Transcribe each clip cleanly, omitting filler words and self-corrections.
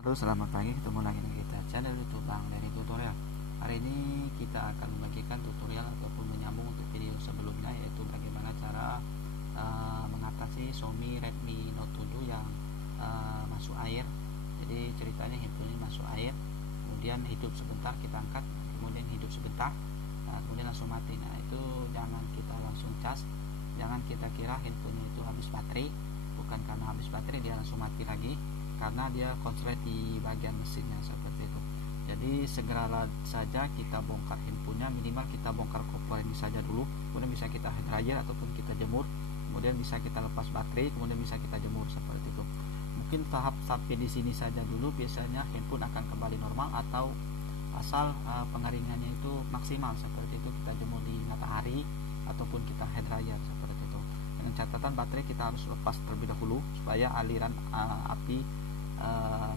Halo, selamat pagi, ketemu lagi dengan kita channel YouTube Bang dari tutorial. Hari ini kita akan membagikan tutorial ataupun menyambung untuk video sebelumnya, yaitu bagaimana cara mengatasi Xiaomi Redmi Note 7 yang masuk air. Jadi ceritanya handphone ini masuk air, kemudian hidup sebentar, kita angkat, kemudian hidup sebentar, kemudian langsung mati. Nah, itu jangan kita langsung cas, jangan kita kira handphonenya itu habis baterai. Bukan karena habis baterai dia langsung mati lagi, karena dia konslet di bagian mesinnya seperti itu. Jadi segeralah saja kita bongkar handphonenya, minimal kita bongkar koper ini saja dulu, kemudian bisa kita hand dryer ataupun kita jemur, kemudian bisa kita lepas baterai, kemudian bisa kita jemur seperti itu. Mungkin tahap sampai di sini saja dulu, biasanya handphone akan kembali normal, atau asal pengeringannya itu maksimal seperti itu, kita jemur di matahari ataupun kita hand dryer seperti itu. Dengan catatan baterai kita harus lepas terlebih dahulu supaya aliran api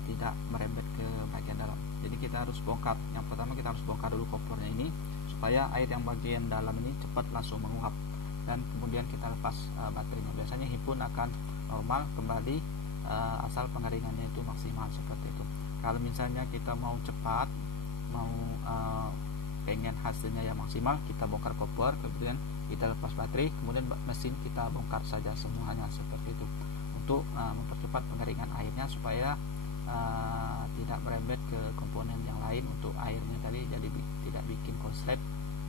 tidak merembet ke bagian dalam. Jadi kita harus bongkar. Yang pertama kita harus bongkar dulu kopornya ini supaya air yang bagian dalam ini cepat langsung menguap, dan kemudian kita lepas baterainya. Biasanya handphone akan normal kembali asal pengeringannya itu maksimal seperti itu. Kalau misalnya kita mau cepat, mau pengen hasilnya yang maksimal, kita bongkar koper, kemudian kita lepas baterai, kemudian mesin kita bongkar saja semuanya seperti itu, untuk mempercepat pengeringan airnya supaya tidak merembet ke komponen yang lain untuk airnya tadi, jadi tidak bikin konslet.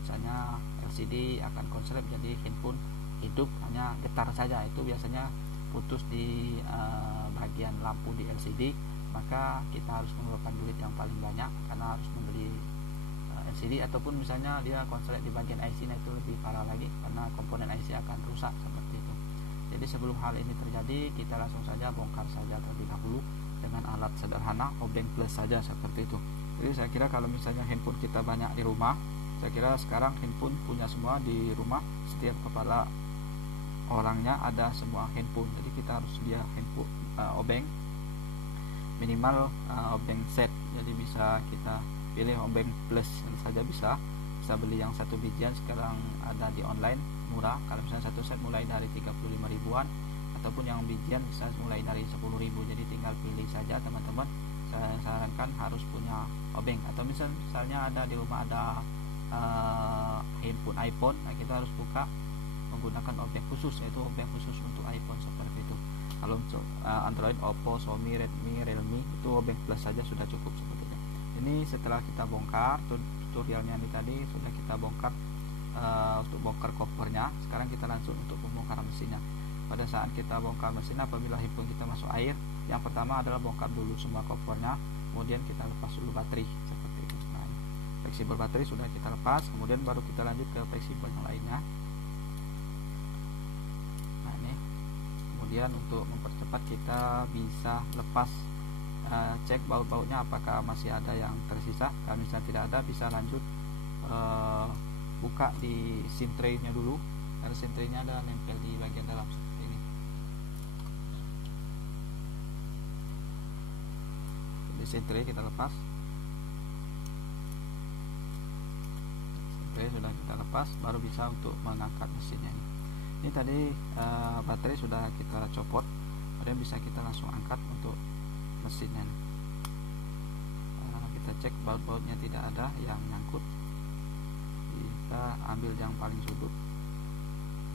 Misalnya LCD akan konslet, jadi handphone hidup hanya getar saja, itu biasanya putus di bagian lampu di LCD, maka kita harus mengeluarkan duit yang paling banyak karena harus membeli LCD. Ataupun misalnya dia konslet di bagian IC, nah itu lebih parah lagi karena komponen IC akan rusak seperti itu. Jadi sebelum hal ini terjadi, kita langsung saja bongkar saja terlebih dahulu dengan alat sederhana obeng plus saja seperti itu. Jadi saya kira kalau misalnya handphone kita banyak di rumah, saya kira sekarang handphone punya semua di rumah, setiap kepala orangnya ada semua handphone. Jadi kita harus sedia handphone obeng minimal obeng set. Jadi bisa kita pilih obeng plus saja, bisa beli yang satu bijian, sekarang ada di online murah. Kalau misalnya satu set mulai dari 35 ribuan, ataupun yang bijian bisa mulai dari 10 ribu. Jadi tinggal pilih saja teman-teman. Saya sarankan harus punya obeng, atau misalnya ada di rumah ada handphone iPhone, nah kita harus buka menggunakan obeng khusus, yaitu obeng khusus untuk iPhone seperti itu. Kalau untuk Android, Oppo, Xiaomi, Redmi, Realme, itu obeng plus saja sudah cukup seperti itu. Ini setelah kita bongkar, tutorialnya ini tadi sudah kita bongkar untuk bongkar kopernya. Sekarang kita langsung untuk pembongkaran mesinnya. Pada saat kita bongkar mesin, apabila handphone kita masuk air, yang pertama adalah bongkar dulu semua kopernya, kemudian kita lepas dulu baterai seperti itu. Nah, fleksibel baterai sudah kita lepas, kemudian baru kita lanjut ke fleksibel yang lainnya. Nah, ini kemudian untuk mempercepat kita bisa lepas, cek baut-bautnya apakah masih ada yang tersisa. Kalau misalnya tidak ada, bisa lanjut buka di SIM tray-nya dulu, karena SIM tray-nya ada nempel di bagian dalam seperti ini. Di SIM tray kita lepas, SIM tray sudah kita lepas, baru bisa untuk mengangkat mesinnya. Ini tadi baterai sudah kita copot, kemudian bisa kita langsung angkat untuk mesinnya. Kita cek baut-bautnya tidak ada yang nyangkut, kita ambil yang paling sudut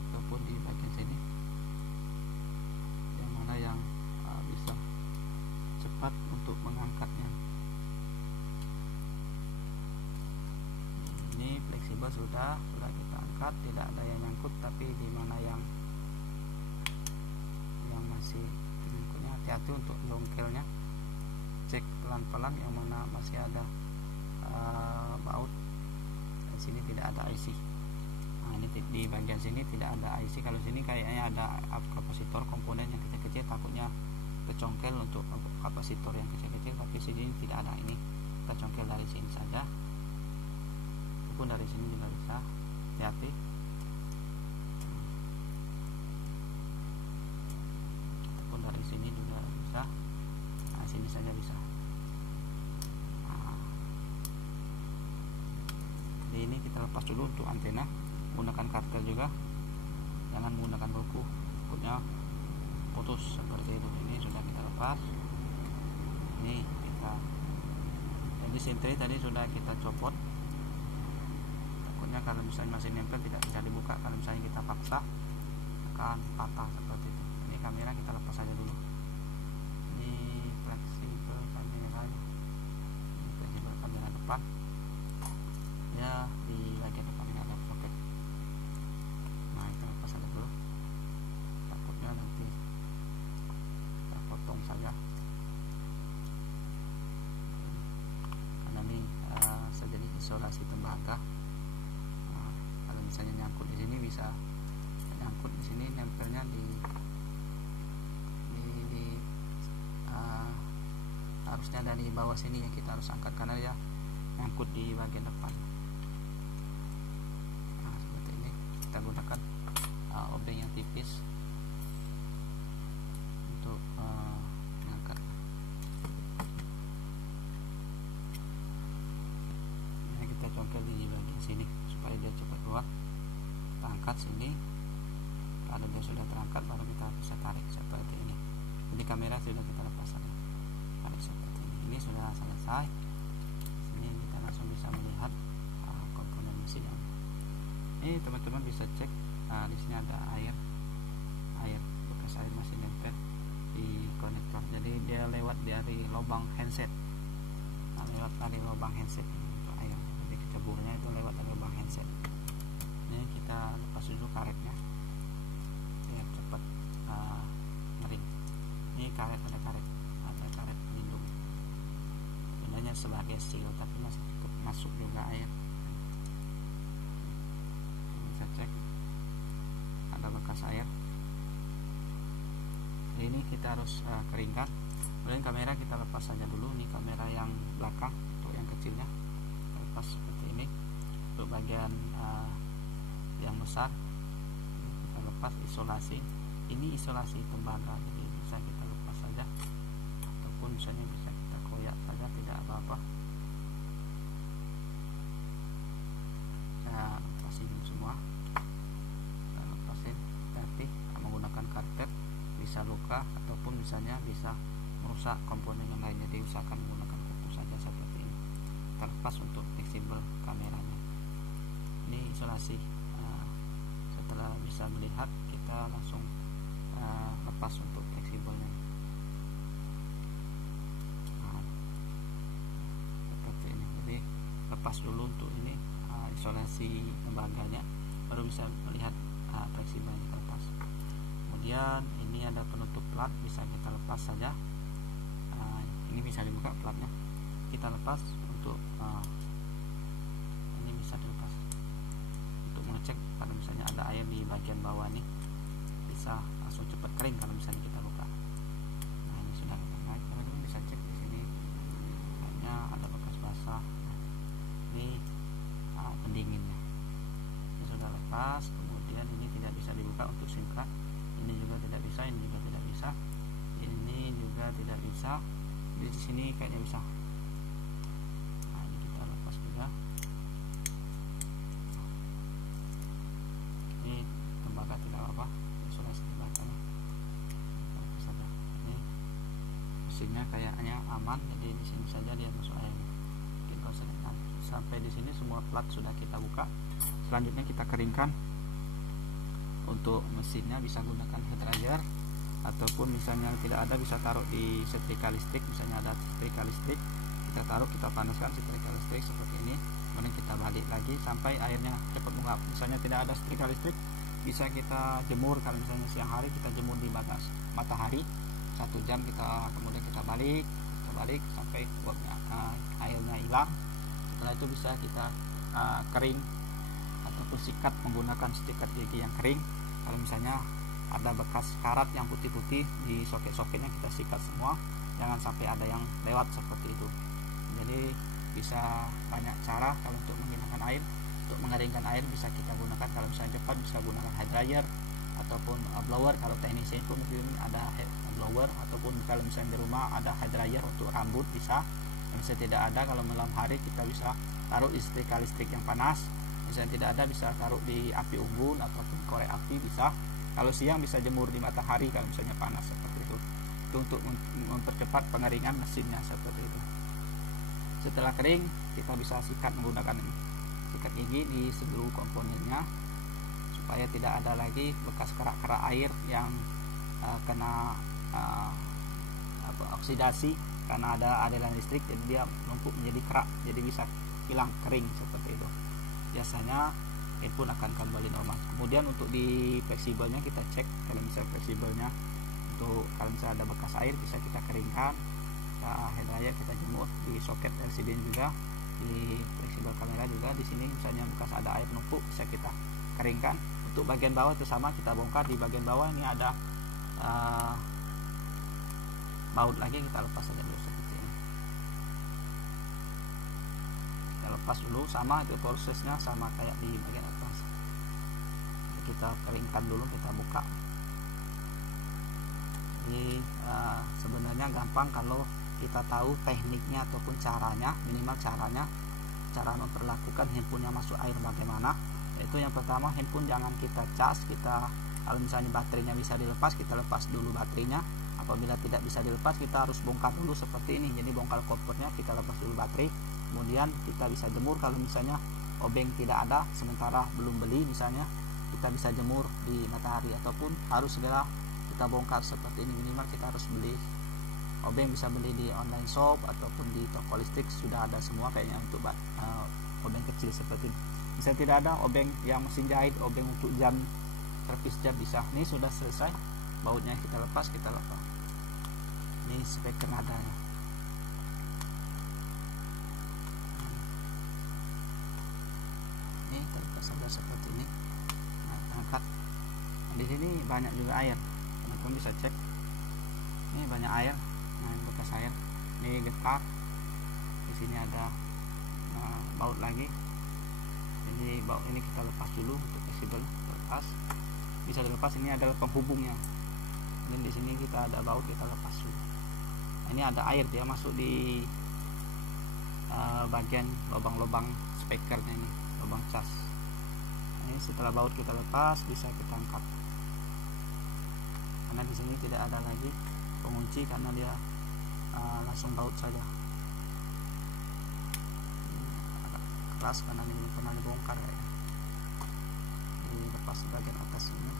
ataupun di bagian sini, yang mana yang bisa cepat untuk mengangkatnya. Ini fleksibel sudah kita angkat, tidak ada yang nyangkut, tapi di mana yang masih nyangkutnya, hati-hati untuk longkelnya, cek pelan-pelan yang mana masih ada baut. Di sini tidak ada IC. Nah, ini di bagian sini tidak ada IC. Kalau sini kayaknya ada kapasitor, komponen yang kecil-kecil, takutnya kecongkel untuk kapasitor yang kecil-kecil, tapi sini tidak ada. Ini kita congkel dari sini saja, ataupun dari sini juga bisa. Hati-hati. Ataupun dari sini juga bisa. Nah, sini saja bisa. Jadi ini kita lepas dulu untuk antena, menggunakan kartel juga, jangan menggunakan buku, takutnya putus seperti itu. Ini sudah kita lepas, ini kita disentri tadi sudah kita copot, takutnya kalau misalnya masih nempel tidak bisa dibuka. Kalau misalnya kita paksa akan patah seperti itu. Ini kamera kita lepas saja dulu. Ini fleksibel kameranya, ini fleksibel kamera depan ya, di bagian depan ini ada soket. Nah kita lepas saja dulu, takutnya nanti kita potong saja karena ini sejenis isolasi tembaga. Nah, kalau misalnya nyangkut di sini bisa nyangkut di sini, nempelnya di harusnya dari bawah sini ya, kita harus angkat karena dia nyangkut di bagian depan. Nah seperti ini, kita gunakan obeng yang tipis untuk mengangkat. Ini kita congkel di bagian sini supaya dia cepat keluar. Kita angkat sini, kalau dia sudah terangkat baru kita bisa tarik seperti ini. Jadi kamera sudah kita lepas saja, tarik seperti ini. Ini sudah selesai. Ini kita langsung bisa melihat komponen mesin yang ini teman-teman bisa cek. Di sini ada air bekas air masih nempel di konektor. Jadi dia lewat dari lubang handset. Lewat dari lubang handset ini untuk air. Jadi keceburnya itu lewat dari lubang handset. Ini kita lepas dulu karetnya biar cepat ngering. Ini karet, ada karet pelindung. Sebenarnya sebagai seal tapi masih cukup masuk juga air. Bisa cek ada bekas air. Ini kita harus keringkan. Kemudian kamera kita lepas saja dulu. Ini kamera yang belakang untuk yang kecilnya kita lepas seperti ini. Untuk bagian yang besar kita lepas isolasi. Ini isolasi tembaga, jadi bisa kita lepas saja ataupun misalnya bisa kita koyak saja, tidak apa-apa. Saya lepasin semua, kita lepasin tapi menggunakan karpet bisa luka ataupun misalnya bisa merusak komponen yang lain, jadi usahakan menggunakan kartu saja seperti ini. Terlepas untuk fleksibel kameranya. Ini isolasi. Setelah bisa melihat, kita langsung lepas untuk fleksibelnya. Nah, seperti ini. Jadi lepas dulu untuk ini isolasi tembaganya, baru bisa melihat fleksibelnya terlepas. Kemudian ini ada penutup plat, bisa kita lepas saja. Ini bisa dibuka platnya, kita lepas untuk ini bisa dilepas untuk mengecek kalau misalnya ada air di bagian bawah nih, bisa langsung cepat kering kalau misalnya kita buka. Nah ini sudah naik, teman-teman bisa cek di sini kayaknya ada bekas basah. Ini pendinginnya ini sudah lepas. Kemudian ini tidak bisa dibuka untuk SIM card, ini juga tidak bisa, ini juga tidak bisa, ini juga tidak bisa. Di sini kayaknya bisa. Nah ini kita lepas juga. Ini tembaga tidak apa-apa, isolasi tembaganya lepas saja. Ini mesinnya kayaknya aman, jadi di sini saja dia masuk air. Nah, sampai di sini semua plat sudah kita buka. Selanjutnya kita keringkan. Untuk mesinnya bisa gunakan head dryer ataupun misalnya tidak ada bisa taruh di setrika listrik. Misalnya ada setrika listrik, kita taruh, kita panaskan setrika listrik seperti ini, kemudian kita balik lagi sampai airnya cepat menguap. Misalnya tidak ada setrika listrik, bisa kita jemur. Kalau misalnya siang hari kita jemur di batas matahari 1 jam, kemudian kita balik sampai uapnya airnya hilang. Setelah itu bisa kita kering ataupun sikat menggunakan sikat gigi yang kering. Kalau misalnya ada bekas karat yang putih-putih di soket-soketnya, kita sikat semua, jangan sampai ada yang lewat seperti itu. Jadi bisa banyak cara kalau untuk menggunakan air. Untuk mengeringkan air bisa kita gunakan, kalau misalnya cepat bisa gunakan hair dryer ataupun blower. Kalau teknisi itu mungkin ada blower, ataupun kalau misalnya di rumah ada hair dryer untuk rambut bisa. Misalnya tidak ada, kalau malam hari kita bisa taruh di setrika listrik yang panas. Misalnya tidak ada, bisa taruh di api unggun ataupun korek api bisa. Kalau siang bisa jemur di matahari kalau misalnya panas seperti itu. Itu untuk mempercepat pengeringan mesinnya seperti itu. Setelah kering kita bisa sikat menggunakan ini, sikat gigi di seluruh komponennya supaya tidak ada lagi bekas kerak-kerak air yang kena oksidasi karena ada aliran listrik, jadi dia menumpuk menjadi kerak, jadi bisa hilang kering seperti itu. Biasanya handphone akan kembali normal. Kemudian untuk di fleksibelnya kita cek, kalau misalnya fleksibelnya untuk kalau misalnya ada bekas air bisa kita keringkan, kita head dryer, kita jemur di soket LCD juga, di fleksibel kamera juga. Di sini misalnya bekas ada air numpuk bisa kita keringkan. Untuk bagian bawah itu sama, kita bongkar. Di bagian bawah ini ada baut lagi, kita lepas saja dulu seperti ini. Kita lepas dulu, sama itu prosesnya sama kayak di bagian atas. Kita keringkan dulu, kita buka. Ini sebenarnya gampang kalau kita tahu tekniknya ataupun caranya, minimal cara memperlakukan handphonenya masuk air bagaimana. Yaitu yang pertama, handphone jangan kita cas. Kita kalau misalnya baterainya bisa dilepas, kita lepas dulu baterainya. Apabila tidak bisa dilepas, kita harus bongkar dulu seperti ini. Jadi bongkar kopernya, kita lepas dulu baterai, kemudian kita bisa jemur. Kalau misalnya obeng tidak ada, sementara belum beli misalnya, kita bisa jemur di matahari, ataupun harus segera kita bongkar seperti ini. Minimal kita harus beli obeng, bisa beli di online shop ataupun di toko listrik, sudah ada semua kayaknya untuk obeng kecil seperti ini. Misalnya tidak ada obeng yang mesin jahit, obeng untuk jam, servis jam bisa. Ini sudah selesai, bautnya kita lepas. Ini speaker nadanya. Ini terlepas saja seperti ini. Nah, angkat. Di sini banyak juga air, teman-teman bisa cek. Ini banyak air. Nah, bekas air. Ini getah. Di sini ada baut lagi. Ini baut ini kita lepas dulu untuk fleksibel, lepas. Bisa dilepas. Ini adalah penghubungnya. Dan di sini kita ada baut, kita lepas dulu. Nah, ini ada air, dia masuk di bagian lubang-lubang speakernya ini, lubang cas. Nah, ini setelah baut kita lepas, bisa kita angkat. Karena di sini tidak ada lagi pengunci karena dia langsung baut saja. Agak keras karena ini pernah dibongkar kayaknya. Ini lepas bagian atas ini.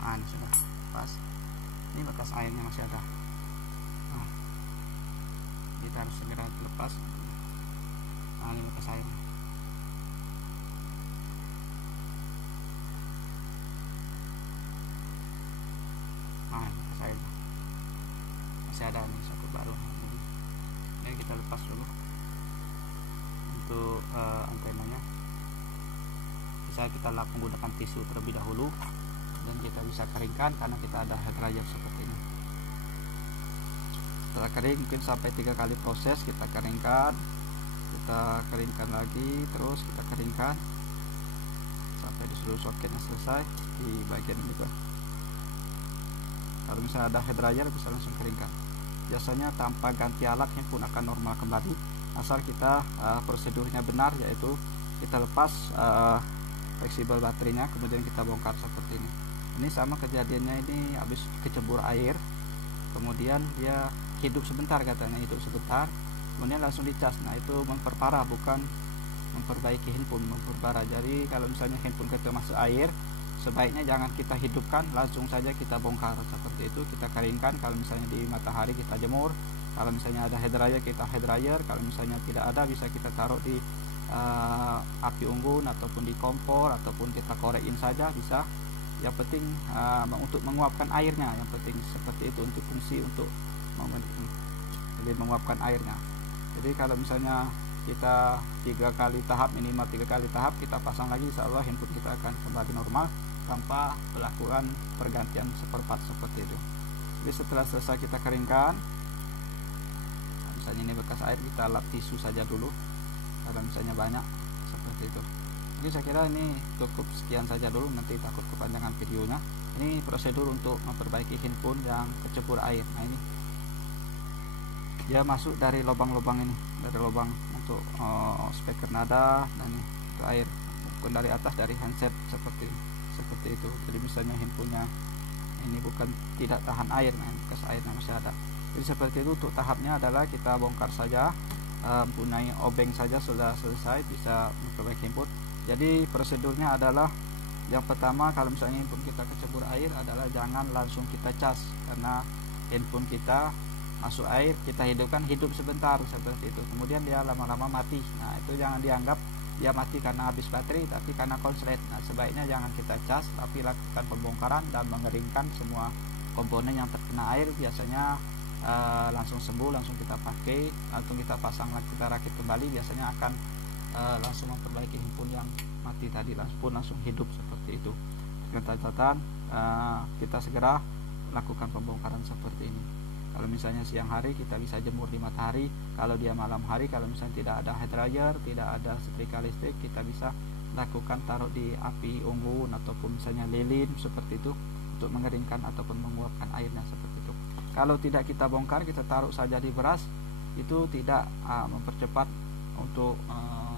Nah, ini sudah lepas. Ini bekas airnya masih ada. Nah, kita harus segera lepas. Nah, ini bekas airnya. Nah, bekas airnya masih ada nih, soket baru. Ini kita lepas dulu. Untuk antenanya bisa kita lap menggunakan tisu terlebih dahulu, dan kita bisa keringkan karena kita ada hair dryer seperti ini. Setelah kering mungkin sampai 3 kali proses, kita keringkan lagi, terus kita keringkan sampai di seluruh soketnya selesai di bagian ini juga. Kalau misalnya ada hair dryer bisa langsung keringkan. Biasanya tanpa ganti alat handphone akan normal kembali, asal kita prosedurnya benar, yaitu kita lepas fleksibel baterainya, kemudian kita bongkar seperti ini. Ini sama kejadiannya, ini habis kecebur air, kemudian dia hidup sebentar, katanya hidup sebentar, kemudian langsung dicas. Nah, itu memperparah, bukan memperbaiki handphone, memperparah. Jadi kalau misalnya handphone kita masuk air, sebaiknya jangan kita hidupkan, langsung saja kita bongkar seperti itu. Kita keringkan, kalau misalnya di matahari kita jemur, kalau misalnya ada hair dryer kita hair dryer, kalau misalnya tidak ada bisa kita taruh di api unggun ataupun di kompor, ataupun kita korekin saja bisa. Yang penting untuk menguapkan airnya, yang penting seperti itu, untuk fungsi untuk jadi menguapkan airnya. Jadi kalau misalnya kita 3 kali tahap, minimal 3 kali tahap kita pasang lagi, insya Allah handphone kita akan kembali normal tanpa melakukan pergantian seperempat seperti itu. Jadi setelah selesai kita keringkan, misalnya ini bekas air, kita lap tisu saja dulu kalau misalnya banyak seperti itu. Jadi saya kira ini cukup sekian saja dulu, nanti takut kepanjangan videonya. Ini prosedur untuk memperbaiki handphone yang kecebur air. Nah, ini dia masuk dari lubang-lubang ini, dari lubang untuk speaker nada, dan ini itu air, bukan dari atas, dari handset seperti itu. Jadi misalnya handphonenya ini bukan tidak tahan air, nah bekas airnya masih ada. Jadi seperti itu. Untuk tahapnya adalah kita bongkar saja, mempunyai obeng saja sudah selesai, bisa memperbaiki handphone. Jadi prosedurnya adalah yang pertama, kalau misalnya handphone kita kecebur air adalah jangan langsung kita cas, karena handphone kita masuk air, kita hidupkan, hidup sebentar seperti itu, kemudian dia lama-lama mati. Nah itu jangan dianggap dia mati karena habis baterai, tapi karena konslet. Nah sebaiknya jangan kita cas, tapi lakukan pembongkaran dan mengeringkan semua komponen yang terkena air. Biasanya langsung sembuh, langsung kita pakai, langsung kita pasang lagi, kita rakit kembali, biasanya akan langsung memperbaiki handphone yang mati tadi, langsung hidup seperti itu. Dengan catatan kita segera lakukan pembongkaran seperti ini. Kalau misalnya siang hari kita bisa jemur di matahari, kalau dia malam hari, kalau misalnya tidak ada hair dryer, tidak ada setrika listrik, kita bisa lakukan taruh di api unggun ataupun misalnya lilin seperti itu untuk mengeringkan ataupun menguapkan airnya seperti itu. Kalau tidak kita bongkar, kita taruh saja di beras, itu tidak mempercepat untuk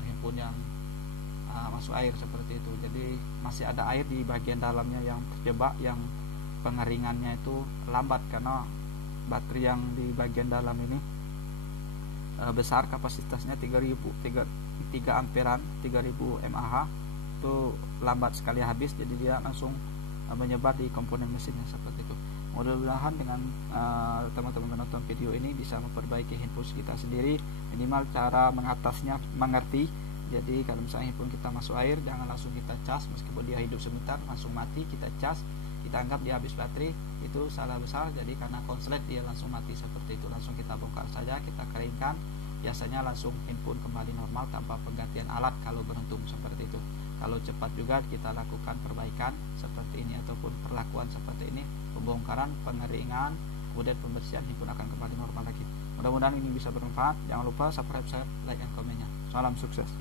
handphone yang masuk air seperti itu. Jadi masih ada air di bagian dalamnya yang terjebak, yang pengeringannya itu lambat karena baterai yang di bagian dalam ini besar, kapasitasnya 3 amperan, 3000 mAh, itu lambat sekali habis, jadi dia langsung menyebar di komponen mesinnya seperti itu. Mudah-mudahan dengan teman-teman menonton video ini bisa memperbaiki handphone kita sendiri, minimal cara mengatasnya mengerti. Jadi kalau misalnya handphone kita masuk air, jangan langsung kita cas, meskipun dia hidup sebentar langsung mati, kita cas, kita anggap dia habis baterai, itu salah besar. Jadi karena konslet dia langsung mati seperti itu. Langsung kita bongkar saja, kita keringkan, biasanya langsung handphone kembali normal tanpa penggantian alat kalau beruntung seperti itu. Kalau cepat juga kita lakukan perbaikan seperti ini ataupun perlakuan seperti ini, pembongkaran, pengeringan, kemudian pembersihan, handphone akan kembali normal lagi. Mudah-mudahan ini bisa bermanfaat. Jangan lupa subscribe, share, like, dan komennya. Salam sukses.